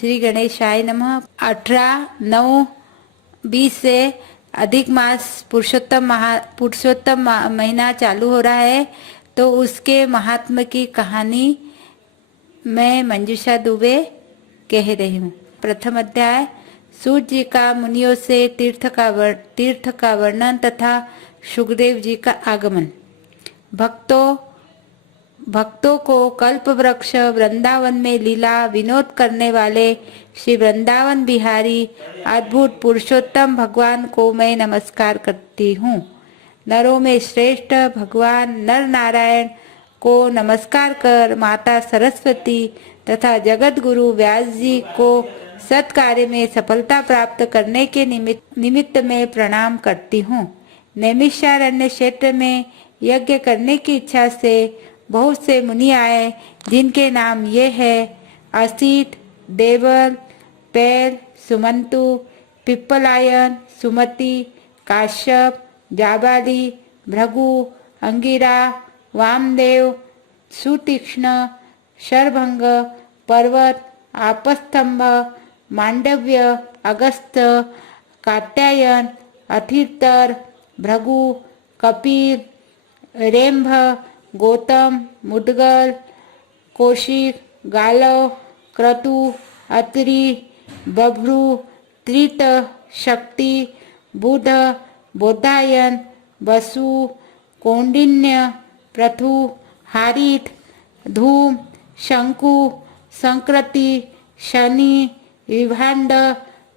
श्री गणेशाय नमः। 18/9/20 से अधिक मास पुरुषोत्तम महीना चालू हो रहा है, तो उसके महात्म की कहानी मैं मंजूषा दुबे कह रही हूँ। प्रथम अध्याय, सूत जी का मुनियों से तीर्थ का वर्णन तथा सुखदेव जी का आगमन। भक्तों को कल्प वृक्ष वृंदावन में लीला विनोद करने वाले श्री वृंदावन बिहारी अद्भुत पुरुषोत्तम भगवान को मैं नमस्कार करती हूँ। नरों में श्रेष्ठ भगवान नर नारायण को नमस्कार कर माता सरस्वती तथा जगत गुरु व्यास जी को सत्कार्य में सफलता प्राप्त करने के निमित्त में प्रणाम करती हूँ। नैमिषारण्य क्षेत्र में यज्ञ करने की इच्छा से बहुत से मुनि आए, जिनके नाम ये है: असित, देवल, पैल, सुमंतु, पिप्पलायन, सुमति, काश्यप, जाबाली, भृगु, अंगिरा, वामदेव, सुतीक्ष्ण, शरभंग, पर्वत, आपस्तंभ, मांडव्य, अगस्त, कात्यायन, अथितर, भृगु, कपिल, रेम्भ, गौतम, मुद्गल, कौशिक, गालव, क्रतु, अत्रि, बभ्रु, त्रित, शक्ति, बुध, बोधायन, वसु, कौंडिन्य, पृथु, हारित, धूम, शंकु, संकृति, शनि, विभांड,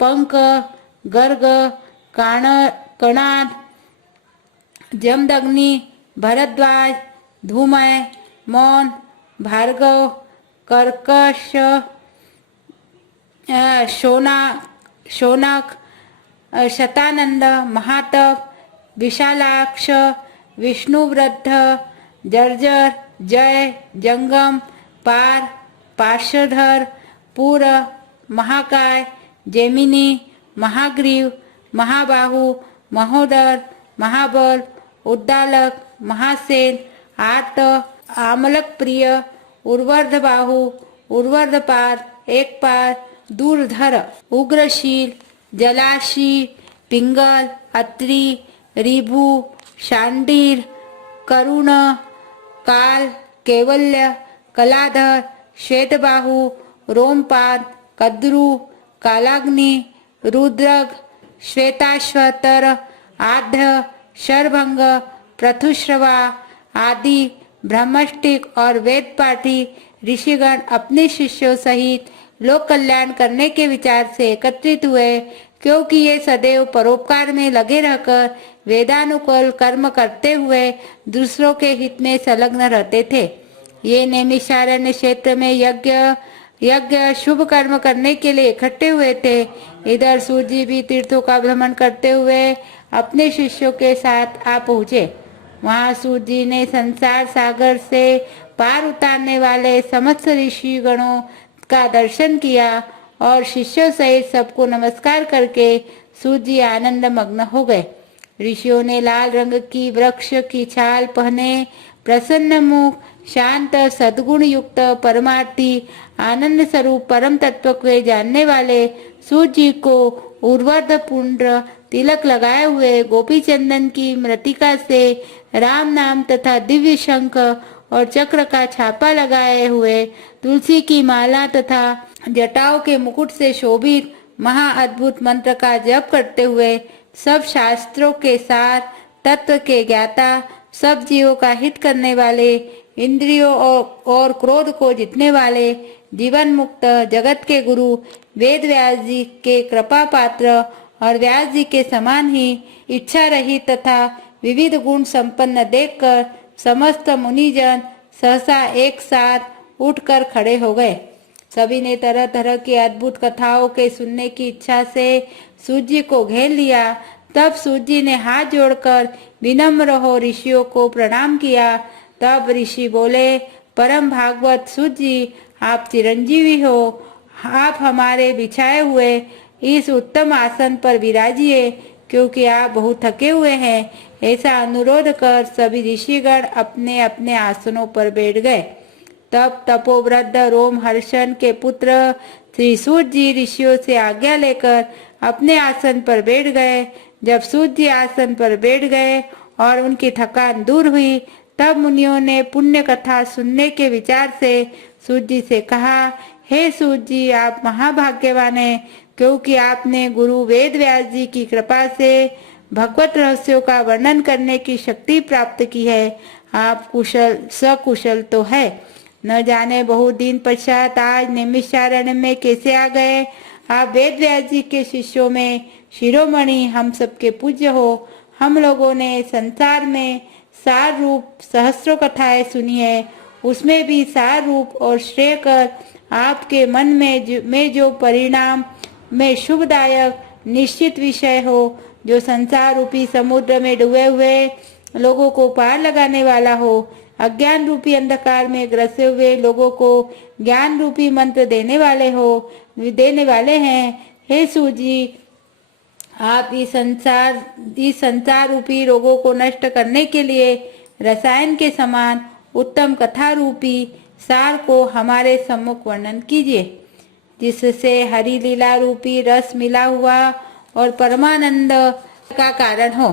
पंक, गर्ग, कणाद, जमदग्नि, भरद्वाज, धूमय, मौन, भार्गव, कर्कश, शौनक, शतानंद, महातप, विशालाक्ष, विष्णुवृद्ध, जर्जर, जय, जंगम, पार, पार्श्वधर, पुर, महाकाय, जैमिनी, महाग्रीव, महाबाहु, महोदर, महाबल, उद्दालक, महासेन, आर्त, आमलक प्रिय, उर्वर्धबाहु, उर्वर्धपार, एक पार, दूरधर, उग्रशील, जलाशी, पिंगल, अत्रि, रिभु, शांडिर, करुण, काल, कैवल्य, कलाधर, श्वेतबाहु, रोमपाद, कद्रु, कालाग्नि, रुद्रग, श्वेताश्वतर, आढ़, शरभंग, पृथुश्रवा आदि ब्रह्मष्टिक और वेद पाठी ऋषिगण अपने शिष्यों सहित लोक कल्याण करने के विचार से एकत्रित हुए, क्योंकि ये सदैव परोपकार में लगे रहकर वेदानुकूल कर्म करते हुए दूसरों के हित में संलग्न रहते थे। ये नैमिषारण्य क्षेत्र में यज्ञ शुभ कर्म करने के लिए इकट्ठे हुए थे। इधर सूर्य भी तीर्थों का भ्रमण करते हुए अपने शिष्यों के साथ आ पहुँचे। वहाँ सूर्य ने संसार सागर से पार उतारने वाले समस्त ऋषि गणों का दर्शन किया और शिष्यों सहित सबको नमस्कार करके सूर्य आनंद मग्न हो गए। ऋषियों ने लाल रंग की वृक्ष की छाल पहने प्रसन्न मुख, शांत, सद्गुण युक्त, परमार्थी, आनंद स्वरूप परम तत्व के जानने वाले सूर्य को उर्वर्ध पुंड्र तिलक लगाए हुए, गोपी चंदन की मृतिका से राम नाम तथा दिव्य शंख और चक्र का छापा लगाए हुए, तुलसी की माला तथा जटाओं के मुकुट से शोभित महा अद्भुत मंत्र का जप करते हुए, सब शास्त्रों के सार, तत्व के ज्ञाता, सब जीवों का हित करने वाले, इंद्रियों और क्रोध को जीतने वाले, जीवन मुक्त, जगत के गुरु वेद व्यास जी के कृपा पात्र और व्यास जी के समान ही इच्छा रहित तथा विविध गुण संपन्न देखकर समस्त मुनिजन सहसा एक साथ उठकर खड़े हो गए। सभी ने तरह तरह की अद्भुत कथाओं के सुनने की इच्छा से सूर्य को घेर लिया। तब सूर्य ने हाथ जोड़कर विनम्र हो ऋषियों को प्रणाम किया। तब ऋषि बोले, परम भागवत सूर्य, आप चिरंजीवी हो, आप हमारे बिछाए हुए इस उत्तम आसन पर विराजिए, क्योंकि आप बहुत थके हुए हैं। ऐसा अनुरोध कर सभी ऋषिगण अपने अपने आसनों पर बैठ गए। तब तपोवृद्ध रोमहर्षण के पुत्र श्री सूत जी ऋषियों से आज्ञा लेकर अपने आसन पर बैठ गए। जब सूत जी आसन पर बैठ गए और उनकी थकान दूर हुई, तब मुनियों ने पुण्य कथा सुनने के विचार से सूत जी से कहा, हे सूत जी, आप महाभाग्यवान हैं, क्योंकि आपने गुरु वेद व्यास जी की कृपा से भगवत रहस्यों का वर्णन करने की शक्ति प्राप्त की है। आप कुशल सकुशल तो है, न जाने बहुत दिन पश्चात आज नैमिषारण्य में कैसे आ गए। आप वेद व्यास जी के शिष्यों में शिरोमणि, हम सबके पूज्य हो। हम लोगों ने संसार में सार रूप सहस्रों कथाएं सुनी है, उसमें भी सार रूप और श्रेय कर आपके मन में जो परिणाम में शुभदायक निश्चित विषय हो, जो संसार रूपी समुद्र में डूबे हुए लोगों को पार लगाने वाला हो, अज्ञान रूपी अंधकार में ग्रसे हुए लोगों को ज्ञान रूपी मंत्र देने वाले हैं। हे सूजी, आप इस संसार रूपी रोगों को नष्ट करने के लिए रसायन के समान उत्तम कथा रूपी सार को हमारे सम्मुख वर्णन कीजिए, जिससे हरि लीला रूपी रस मिला हुआ और परमानंद का कारण हो।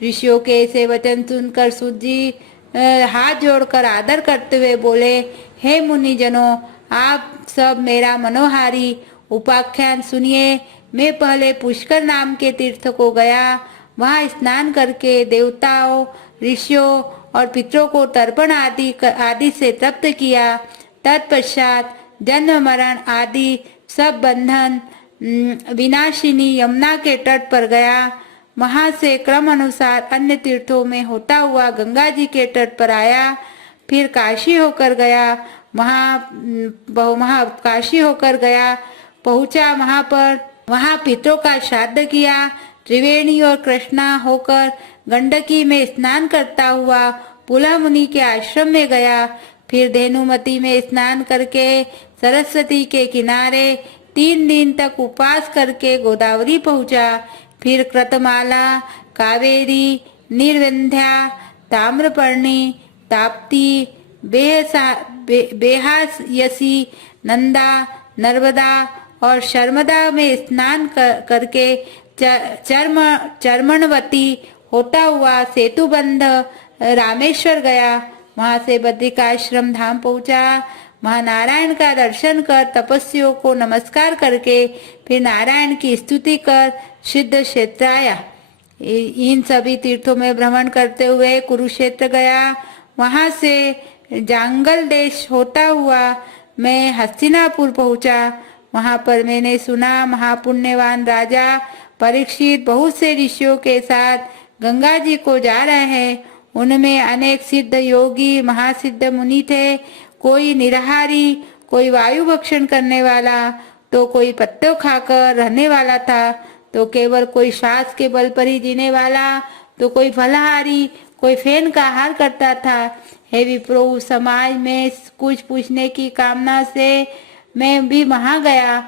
ऋषियों के ऐसे वचन सुनकर सूत जी हाथ जोड़कर आदर करते हुए बोले, हे मुनिजनों, आप सब मेरा मनोहारी उपाख्यान सुनिए। मैं पहले पुष्कर नाम के तीर्थ को गया, वहां स्नान करके देवताओं, ऋषियों और पितरों को तर्पण आदि से तृप्त किया। तत्पश्चात जन्म मरण आदि सब बंधन विनाशिनी यमुना के तट पर गया। वहां से क्रम अनुसार अन्य तीर्थों में होता हुआ गंगा जी के तट पर आया, फिर काशी होकर गया। काशी होकर गया पहुंचा, वहां पितरों का श्राद्ध किया। त्रिवेणी और कृष्णा होकर गंडकी में स्नान करता हुआ पुलह मुनि के आश्रम में गया। फिर धेनुमती में स्नान करके सरस्वती के किनारे 3 दिन तक उपवास करके गोदावरी पहुंचा। फिर कृतमाला, कावेरी, निर्विंध्या, ताम्रपर्णी, ताप्ती, बेहायसी, नंदा, नर्मदा और शर्मदा में स्नान करके चर्मणवती होता हुआ सेतुबंध रामेश्वर गया। वहां से बद्रिकाश्रम धाम पहुंचा। वहां नारायण का दर्शन कर तपस्वियों को नमस्कार करके फिर नारायण की स्तुति कर सिद्ध क्षेत्र आया। इन सभी तीर्थों में भ्रमण करते हुए कुरुक्षेत्र गया। वहां से जांगल देश होता हुआ मैं हस्तिनापुर पहुंचा। वहां पर मैंने सुना महापुण्यवान राजा परीक्षित बहुत से ऋषियों के साथ गंगा जी को जा रहे हैं। उनमें अनेक सिद्ध योगी महासिद्ध मुनि थे। कोई निराहारी, कोई वायु भक्षण करने वाला, तो कोई पत्तों खाकर रहने वाला था, तो केवल कोई श्वास के बल पर ही जीने वाला, तो कोई फलाहारी, कोई फैन का आहार करता था। हे विप्रो, समाज में कुछ पूछने की कामना से मैं भी वहां गया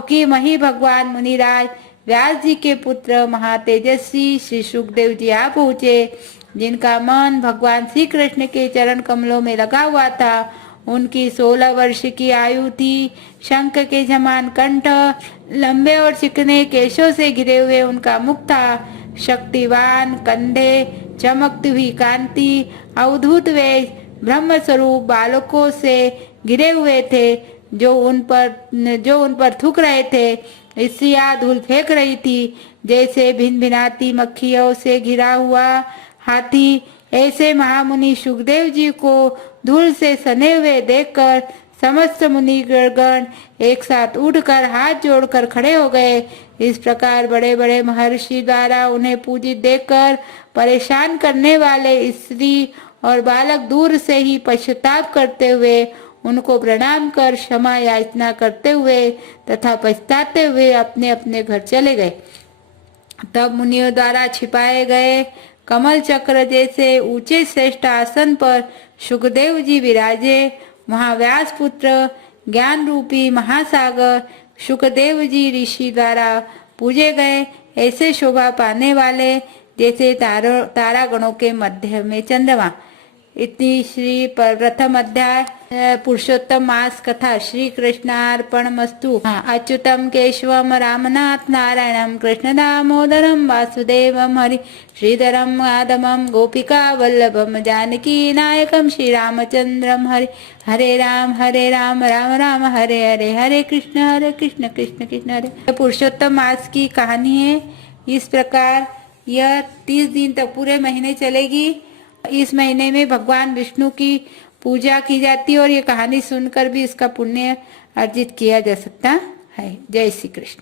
कि वहीं भगवान मुनिराज व्यास जी के पुत्र महातेजस्वी श्री सुखदेव जी आ पहुँचे, जिनका मन भगवान श्री कृष्ण के चरण कमलों में लगा हुआ था। उनकी 16 वर्ष की आयु थी। शंख के समान कंठ, लंबे और चिकने केशों से घिरे हुए उनका मुख था। शक्तिवान कंधे, चमकती हुई कांति, अवधूत वेश, ब्रह्म स्वरूप बालकों से घिरे हुए थे, जो उन पर थूक रहे थे। स्त्रियां धूल फेंक रही थी, जैसे भिन भिनाती मक्खियों से घिरा हुआ हाथी। ऐसे महामुनि सुखदेव जी को धूल से सने हुए देखकर समस्त मुनिगण एक साथ उठकर हाथ जोड़कर खड़े हो गए। इस प्रकार बड़े बड़े महर्षि द्वारा उन्हें पूजित देखकर परेशान करने वाले स्त्री और बालक दूर से ही पश्चाताप करते हुए उनको प्रणाम कर क्षमा याचना करते हुए तथा पछताते हुए अपने अपने घर चले गए। तब मुनियों द्वारा छिपाए गए कमल चक्र जैसे ऊंचे श्रेष्ठ आसन पर सुखदेव जी विराजे। वहां व्यास पुत्र ज्ञान रूपी महासागर सुखदेव जी ऋषि द्वारा पूजे गए, ऐसे शोभा पाने वाले जैसे तारागणों के मध्य में चंद्रमा। इति श्री प्रथम अध्याय पुरुषोत्तम मास कथा। श्री कृष्णार्पणमस्तु। अच्युतम केशवम रामनाथ नारायणम कृष्ण दामोदरम वासुदेवम हरि श्रीधरम माधवम गोपिका वल्लभम जानकी नायकम श्री रामचंद्रम हरि। हरे राम राम राम हरे हरे, हरे कृष्ण कृष्ण कृष्ण हरे। पुरुषोत्तम मास की कहानी है इस प्रकार। यह 30 दिन तक पूरे महीने चलेगी। इस महीने में भगवान विष्णु की पूजा की जाती है और ये कहानी सुनकर भी इसका पुण्य अर्जित किया जा सकता है। जय श्री कृष्ण।